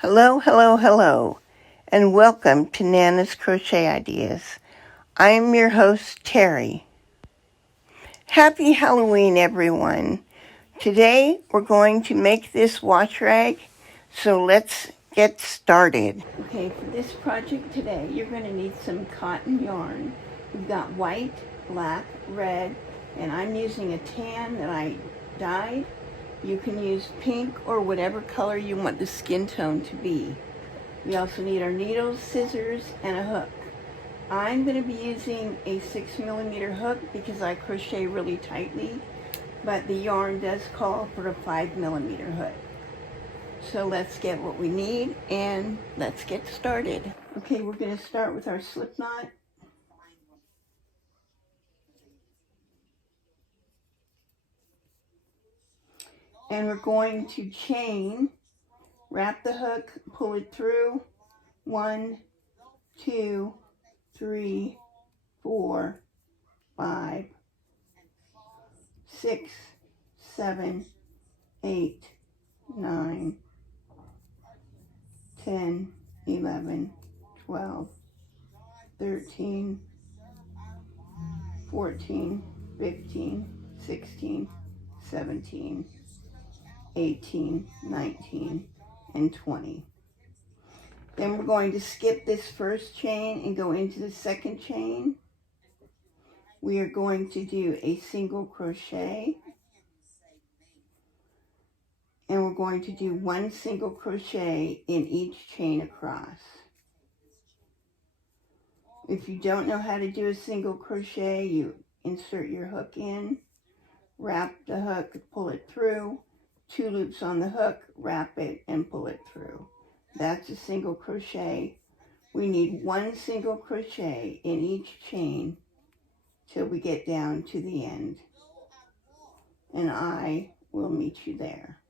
Hello, hello, hello, and welcome to Nana's Crochet Ideas. I'm your host, Teri. Happy Halloween, everyone. Today, we're going to make this wash rag, so let's get started. Okay, for this project today, you're going to need some cotton yarn. We've got white, black, red, and I'm using a tan that I dyed. You can use pink or whatever color you want the skin tone to be. We also need our needles, scissors, and a hook. I'm going to be using a 6mm hook because I crochet really tightly, but the yarn does call for a 5mm hook. So let's get what we need and let's get started. Okay, we're going to start with our slip knot. And we're going to chain, wrap the hook, pull it through. 1, 2, 3, 4, 5, 6, 7, 8, 9, 10, 11, 12, 13, 14, 15, 16, 17, 18, 19, and 20. Then we're going to skip this first chain and go into the second chain. We are going to do a single crochet. And we're going to do 1 single crochet in each chain across. If you don't know how to do a single crochet, you insert your hook in, wrap the hook, pull it through, 2 loops on the hook, wrap it, and pull it through. That's a single crochet. We need 1 single crochet in each chain till we get down to the end. And I will meet you there.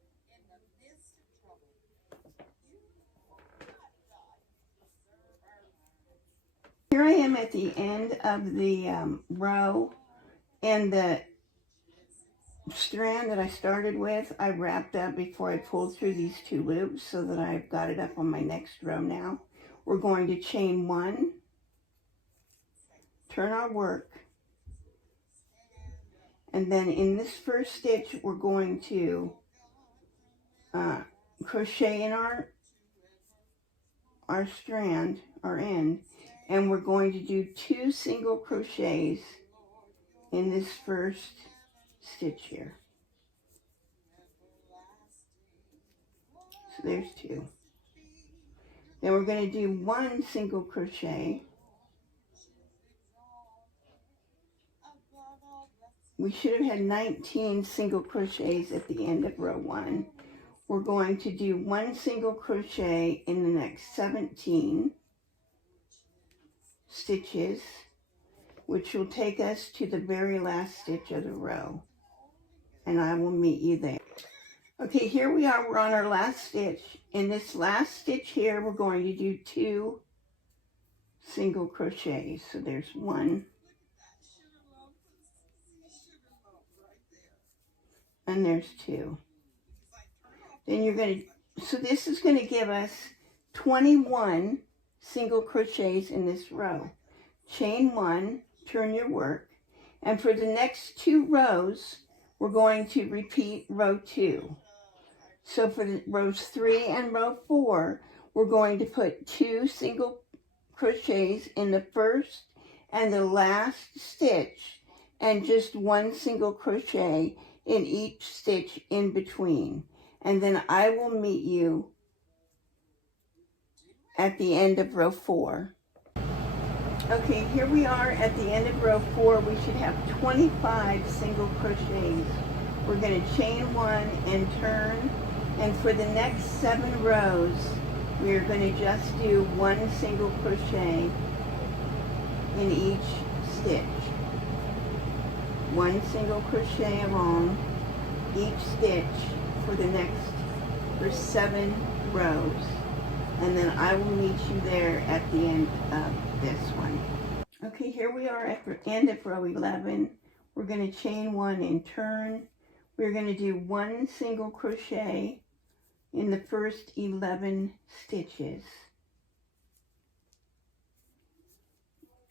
Here I am at the end of the row, and the strand that I started with, I wrapped up before I pulled through these 2 loops so that I've got it up on my next row now. We're going to chain 1, turn our work, and then in this first stitch, we're going to crochet in our strand, our end, and we're going to do 2 single crochets in this first stitch here. So there's 2. Then we're going to do 1 single crochet. We should have had 19 single crochets at the end of row 1. We're going to do 1 single crochet in the next 17 stitches, which will take us to the very last stitch of the row. And I will meet you there. Okay, here we are. We're on our last stitch. In this last stitch here, we're going to do 2 single crochets. So there's 1. And there's 2. Then you're going to, so this is going to give us 21 single crochets in this row. Chain 1, turn your work, and for the next 2 rows, we're going to repeat row 2. So for the rows 3 and row 4, we're going to put 2 single crochets in the first and the last stitch, and just 1 single crochet in each stitch in between. And then I will meet you at the end of row 4. Okay, here we are at the end of row 4. We should have 25 single crochets. We're going to chain 1 and turn. And for the next 7 rows, we're going to just do 1 single crochet in each stitch. 1 single crochet along each stitch for 7 rows, and then I will meet you there at the end of this one. Okay, here we are at the end of row 11. We're going to chain 1 and turn. We're going to do 1 single crochet in the first 11 stitches.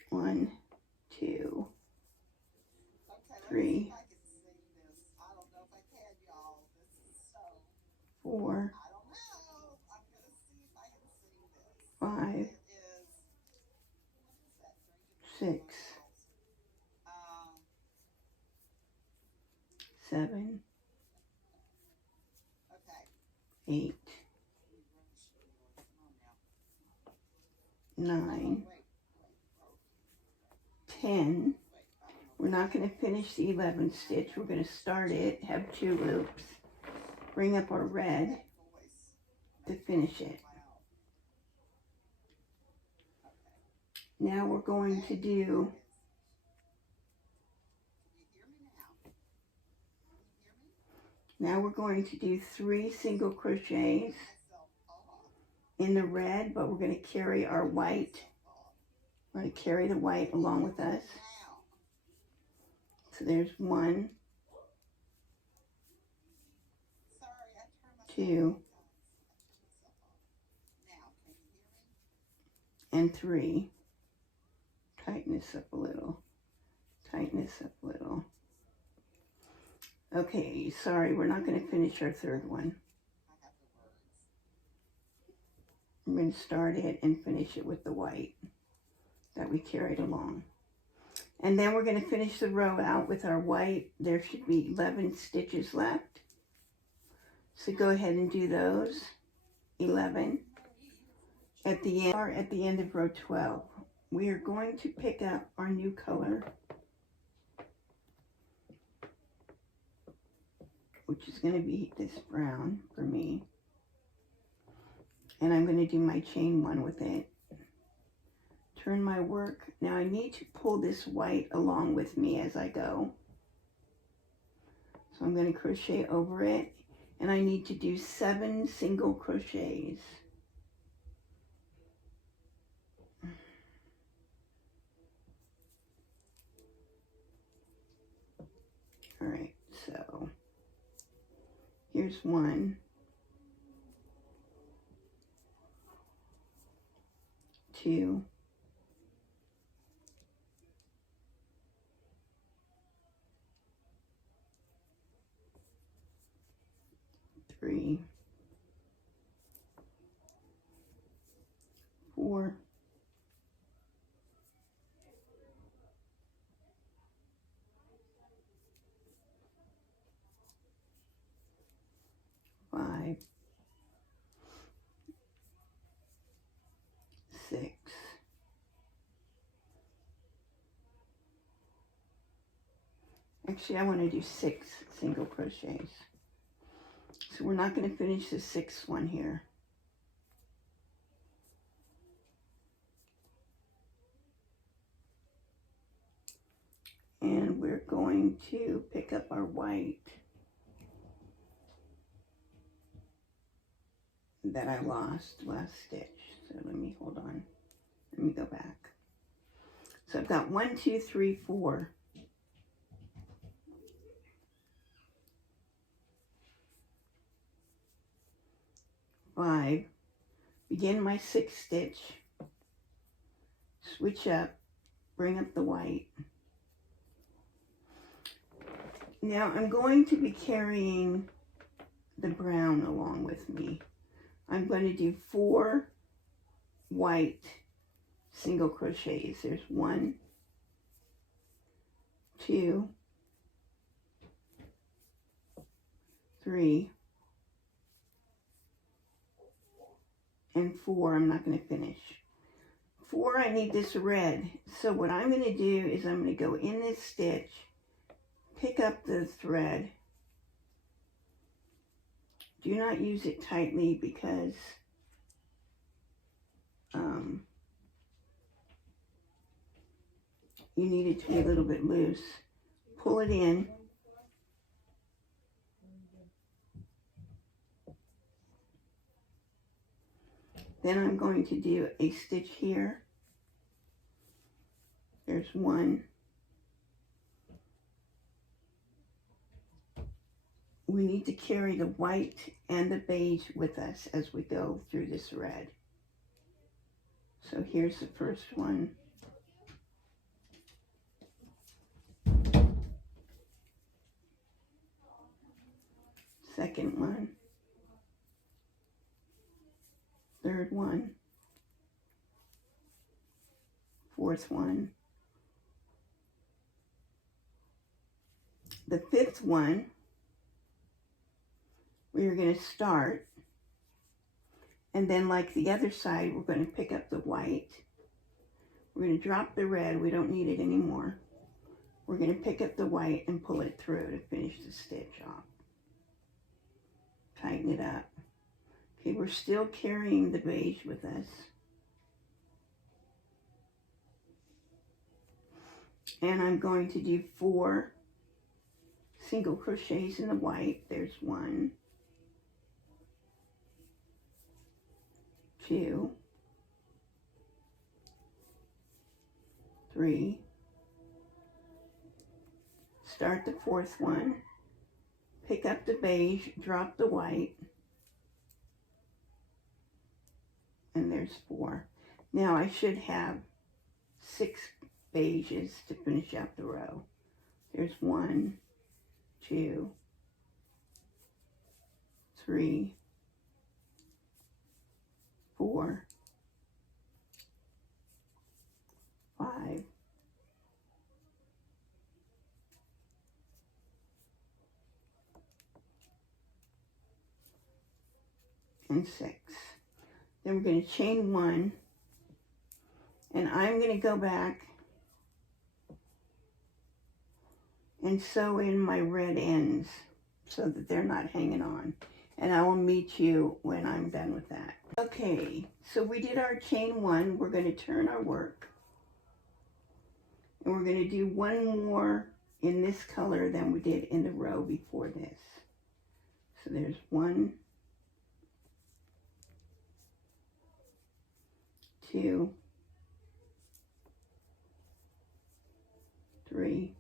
1, 2, 3, 4, 5, 6, 7, 8, 9, 10. We're not going to finish the 11th stitch. We're going to start it, have 2 loops, bring up our red to finish it. Now we're going to do Now we're going to do 3 single crochets in the red, but we're going to carry our white. We're going to carry the white along with us. So there's 1, 2, and 3. Tighten this up a little. Tighten this up a little. Okay, sorry, we're not going to finish our 3rd one. I'm going to start it and finish it with the white that we carried along. And then we're going to finish the row out with our white. There should be 11 stitches left. So go ahead and do those. 11. At the end of row 12, we are going to pick up our new color, which is going to be this brown for me. And I'm going to do my chain 1 with it. Turn my work. Now I need to pull this white along with me as I go. So I'm going to crochet over it, and I need to do 7 single crochets. All right, so here's 1, 2, 3, 4, 5, 6, 'Actually, I want to do 6 single crochets. So we're not going to finish the 6th one here. And we're going to pick up our white that I lost last stitch. So let me, hold on. Let me go back. So I've got 1, 2, 3, 4. 5, begin my 6th stitch, switch up, bring up the white. Now I'm going to be carrying the brown along with me. I'm going to do 4 white single crochets. There's 1, 2, 3, and 4. I'm not going to finish. 4, I need this red. So what I'm going to do is I'm going to go in this stitch, pick up the thread. Do not use it tightly because you need it to be a little bit loose. Pull it in. Then I'm going to do a stitch here. There's 1. we need to carry the white and the beige with us as we go through this red. So here's the first one. Second one. Third one. Fourth one. The fifth one, we are going to start, and then like the other side, we're going to pick up the white. We're going to drop the red. We don't need it anymore. We're going to pick up the white and pull it through to finish the stitch off. Tighten it up. Okay, we're still carrying the beige with us. And I'm going to do 4 single crochets in the white. There's 1, 2, 3. Start the 4th one. Pick up the beige, drop the white. And there's 4. Now I should have 6 beiges to finish out the row. There's 1, 2, 3, 4, 5, and 6. Then we're going to chain 1, and I'm going to go back and sew in my red ends so that they're not hanging on. And I will meet you when I'm done with that. Okay, so we did our chain 1. We're going to turn our work. And we're going to do 1 more in this color than we did in the row before this. So there's 1, 2, 3,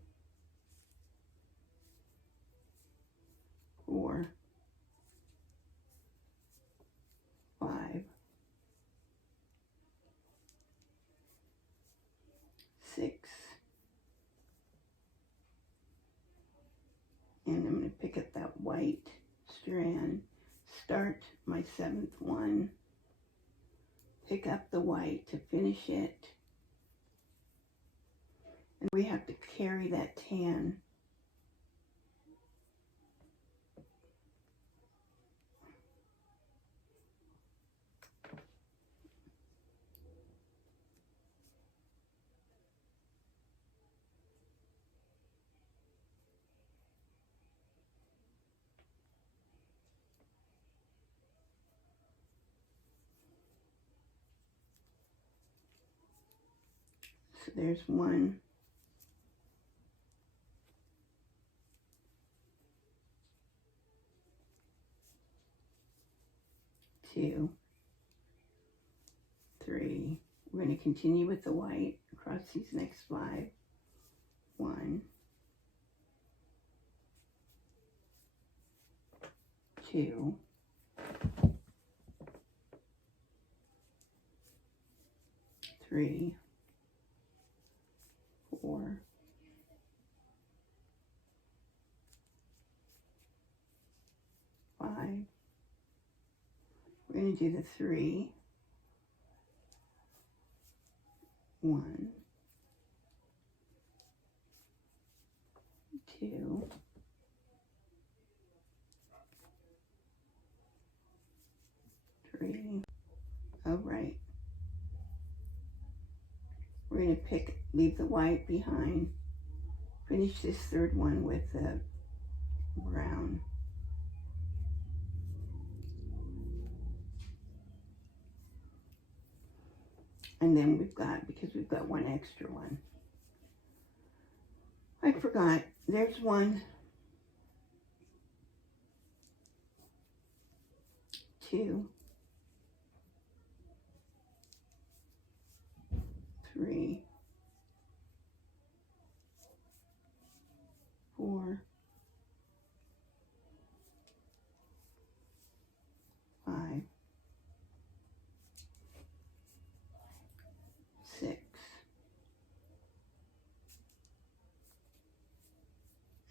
4, 5, 6, and I'm going to pick up that white strand, start my 7th one, pick up the white to finish it, and we have to carry that tan. So there's 1, 2, 3. We're going to continue with the white across these next 5. 1, 2, 3, 4, 5. We're going to do the 3. 1, 2, 3. All right. We're going to leave the white behind. Finish this 3rd one with the brown. And then because we've got 1 extra one. I forgot, there's 1, 2, 3, 4,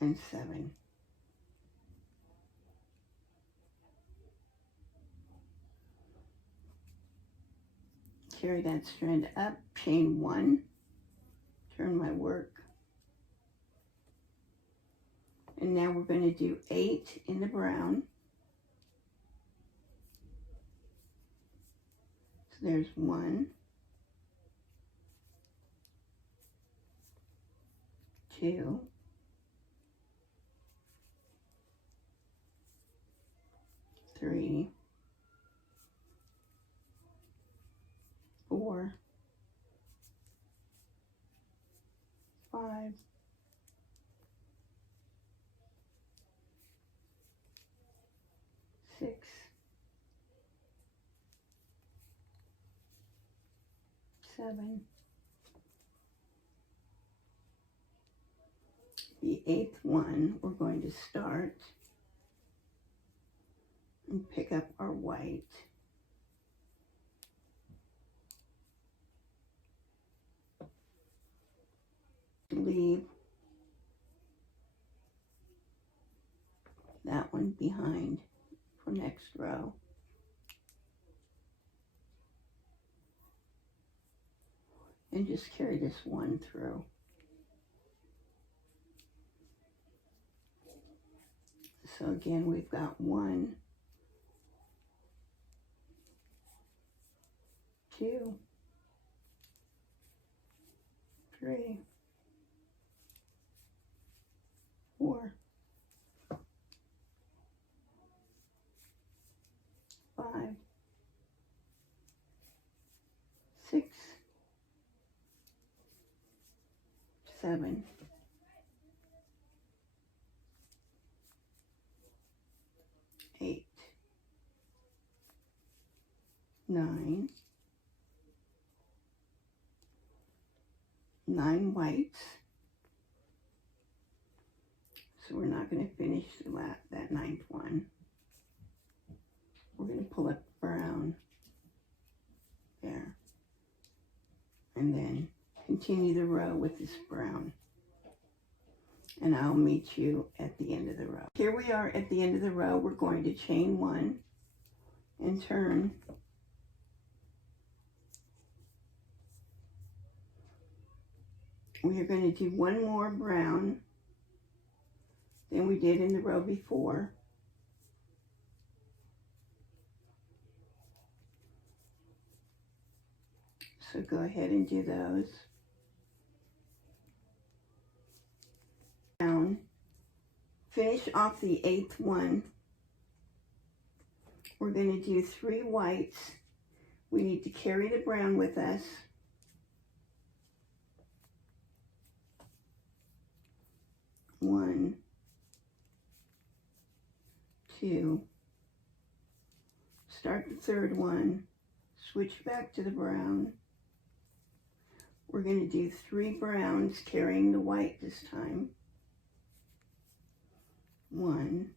and 7. Carry that strand up, chain 1, turn my work, and now we're going to do 8 in the brown. So there's 1, 2, 3, 4, 5, 6, 7. The 8th one, we're going to start and pick up our white. Leave that one behind for next row. And just carry this one through. So again, we've got 1, 2, 3, 4, 5, 6, 7, 8, 9, 9 whites. So we're not going to finish that 9th one. We're going to pull up brown there. And then continue the row with this brown. And I'll meet you at the end of the row. Here we are at the end of the row. We're going to chain 1 and turn. We are going to do 1 more brown than we did in the row before. So go ahead and do those. Down. Finish off the 8th one. We're going to do 3 whites. We need to carry the brown with us. 1, 2. Start the 3rd one. Switch back to the brown. We're going to do 3 browns carrying the white this time. 1,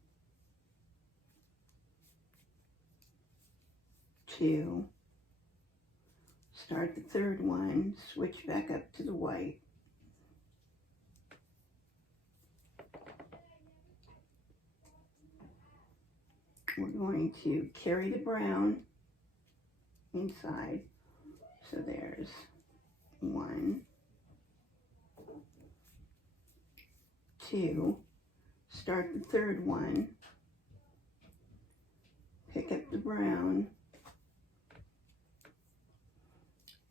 2. Start the 3rd one. Switch back up to the white. We're going to carry the brown inside. So there's 1, 2. Start the 3rd one. Pick up the brown.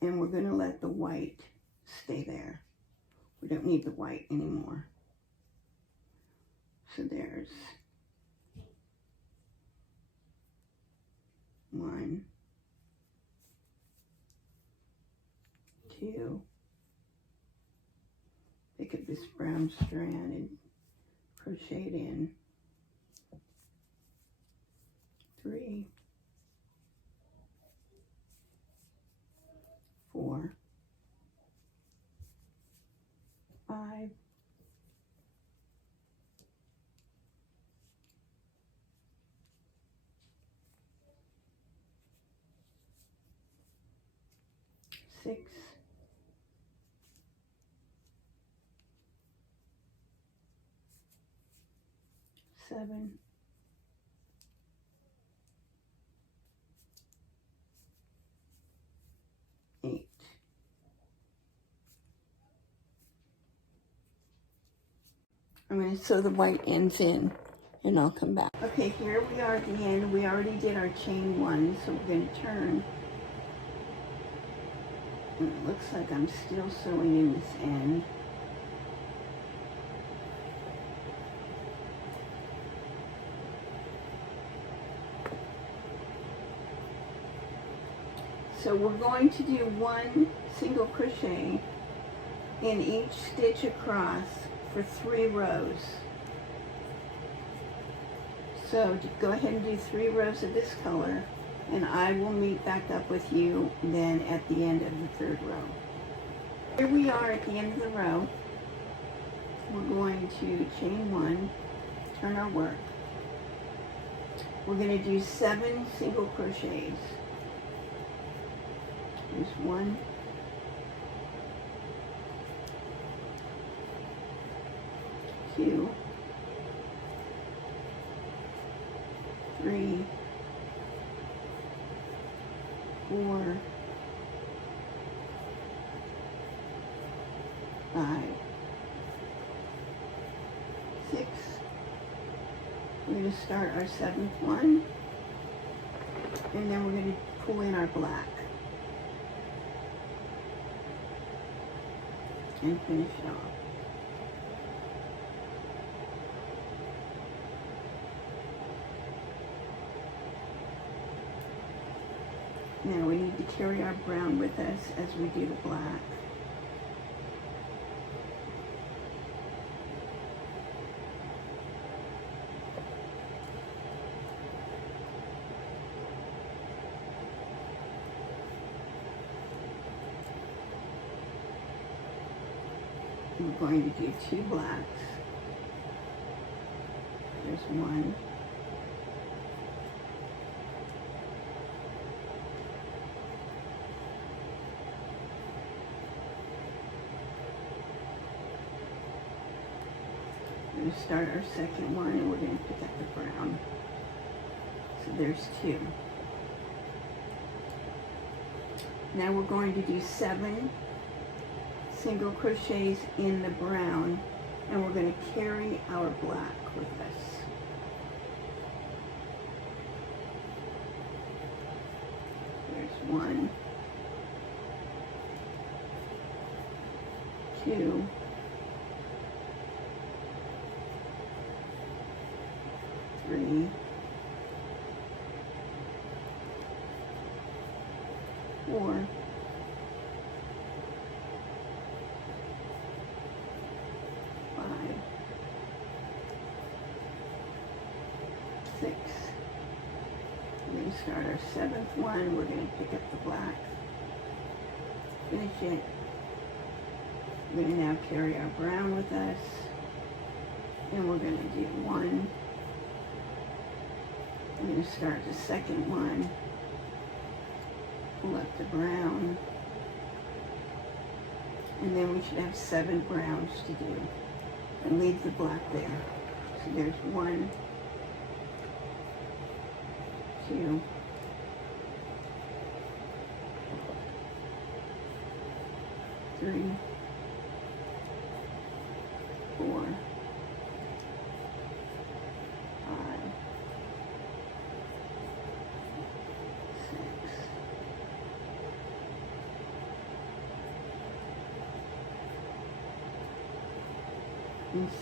And we're going to let the white stay there. We don't need the white anymore. So there's 1, 2. Pick up this brown strand and crochet it in. 3, 4, 5, 6, 7, 7, 8. I'm going to sew the white ends in, and I'll come back. Okay, here we are at the end. We already did our chain 1, so we're going to turn. And it looks like I'm still sewing in this end. So we're going to do 1 single crochet in each stitch across for 3 rows. So go ahead and do 3 rows of this color, and I will meet back up with you then at the end of the 3rd row. Here we are at the end of the row. We're going to chain 1, turn our work. We're going to do 7 single crochets. There's 1, 2, 3, 4, 5, 6. We're going to start our 7th one, and then we're going to pull in our black and finish it off. Now we need to carry our brown with us as we do the black. We're going to do 2 blacks. There's 1. We're going to start our 2nd one, and we're going to pick up the brown. So there's 2. Now we're going to do 7 single crochets in the brown, and we're going to carry our black with us. There's 1, 2, 3, 4, 5, 6. We're going to start our 7th one. We're going to pick up the black, finish it. We're going to now carry our brown with us, and we're going to do 1. We're going to start the 2nd one, pull up the brown, and then we should have 7 browns to do, and leave the black there. So there's 1, 2, 3, 4, 5, 6,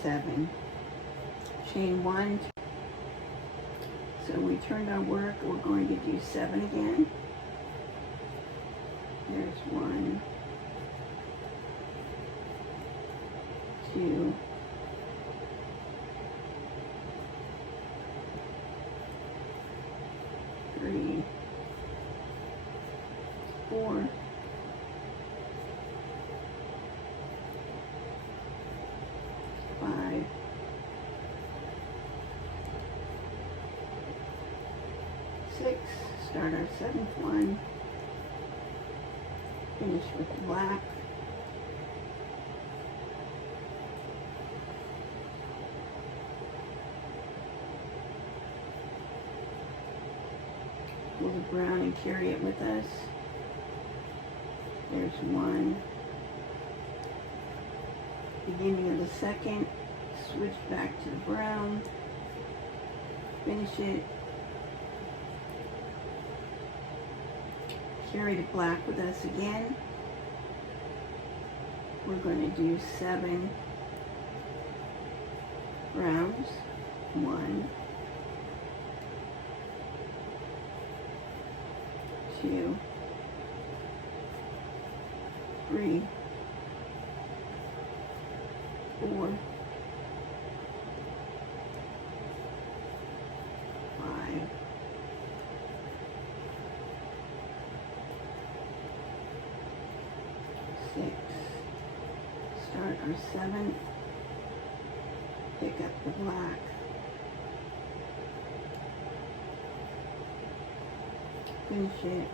7. Chain 1. So we turned our work. We're going to do 7 again. There's 1, 2, 3, 4, 5, 6. Start our 7th one. Finish with the black. brown and carry it with us. There's one. Beginning of the second, switch back to the brown, finish it, carry the black with us again. We're going to do 7 rounds. 1, 2, 3, 4, 5, 6. Start our 7th. Pick up the black. Finish it.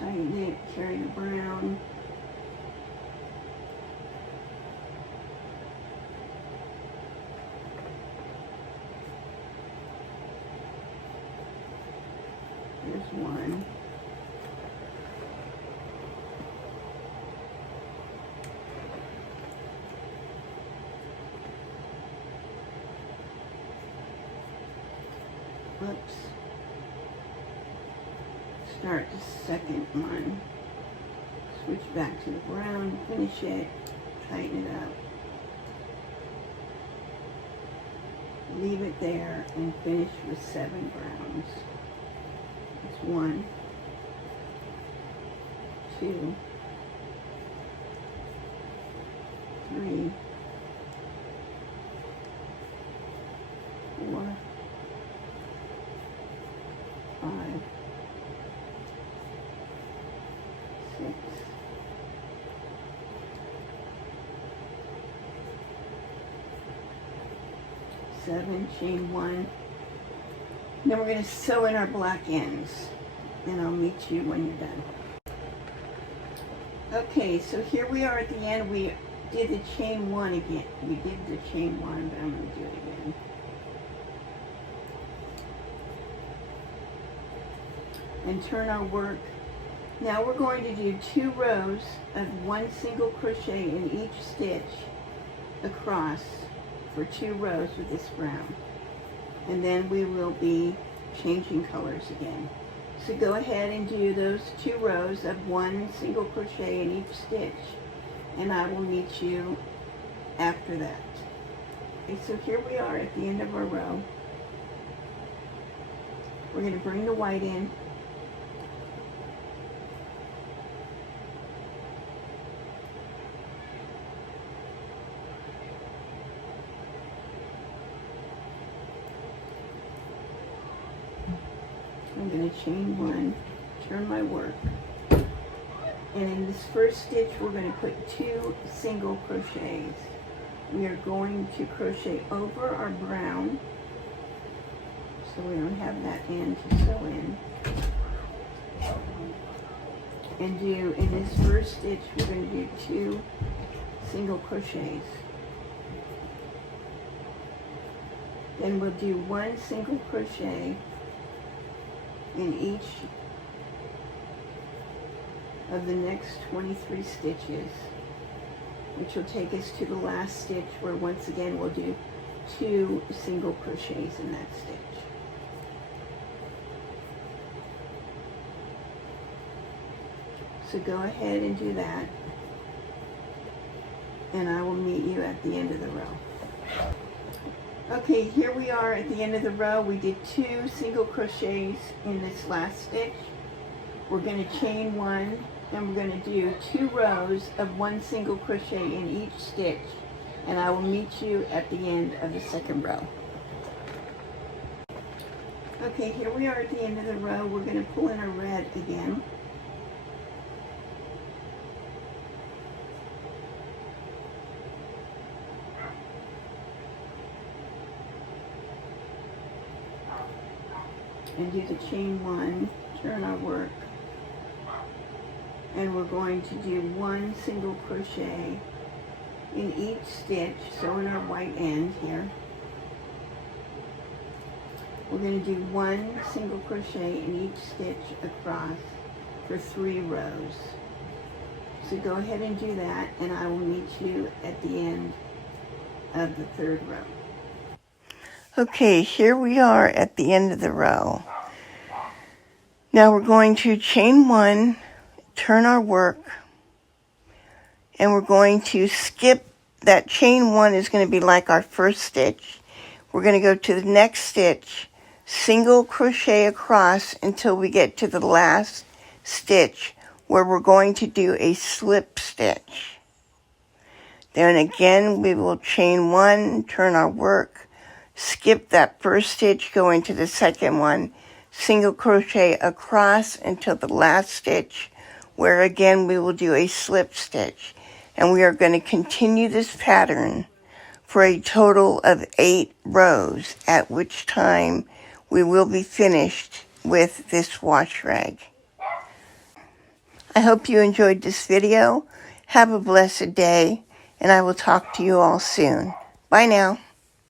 Tighten it. Carry the brown. There's one. Oops. Start the second one. Switch back to the brown, finish it, tighten it up. Leave it there and finish with 7 browns. It's 1, 2, 3, 4, 5, 6, 7, chain 1. Then we're going to sew in our black ends, and I'll meet you when you're done. Okay, so here we are at the end. We did the chain 1 again. We did the chain 1, but I'm going to do it again. And turn our work. Now we're going to do 2 rows of 1 single crochet in each stitch across for 2 rows with this brown. And then we will be changing colors again. So go ahead and do those 2 rows of 1 single crochet in each stitch, and I will meet you after that. Okay, so here we are at the end of our row. We're going to bring the white in. I'm going to chain 1, turn my work, and in this first stitch we're going to put 2 single crochets. We are going to crochet over our brown so we don't have that end to sew in, and do, in this first stitch we're going to do 2 single crochets. Then we'll do 1 single crochet in each of the next 23 stitches, which will take us to the last stitch where once again we'll do 2 single crochets in that stitch. So go ahead and do that, and I will meet you at the end of the row. Okay, here we are at the end of the row. We did 2 single crochets in this last stitch. We're going to chain 1, and we're going to do 2 rows of 1 single crochet in each stitch, and I will meet you at the end of the second row. Okay, here we are at the end of the row. We're going to pull in our red again. And do the chain 1, turn our work, and we're going to do 1 single crochet in each stitch, so in our white end here. we're going to do 1 single crochet in each stitch across for 3 rows. So go ahead and do that, and I will meet you at the end of the 3rd row. Okay, here we are at the end of the row. Now we're going to chain 1, turn our work, and we're going to skip that chain 1 is going to be like our first stitch. We're going to go to the next stitch, single crochet across until we get to the last stitch where we're going to do a slip stitch. Then again, we will chain 1, turn our work, skip that first stitch, go into the second one, single crochet across until the last stitch, where again we will do a slip stitch. And we are going to continue this pattern for a total of 8 rows, at which time we will be finished with this wash rag. I hope you enjoyed this video. Have a blessed day, and I will talk to you all soon. Bye now.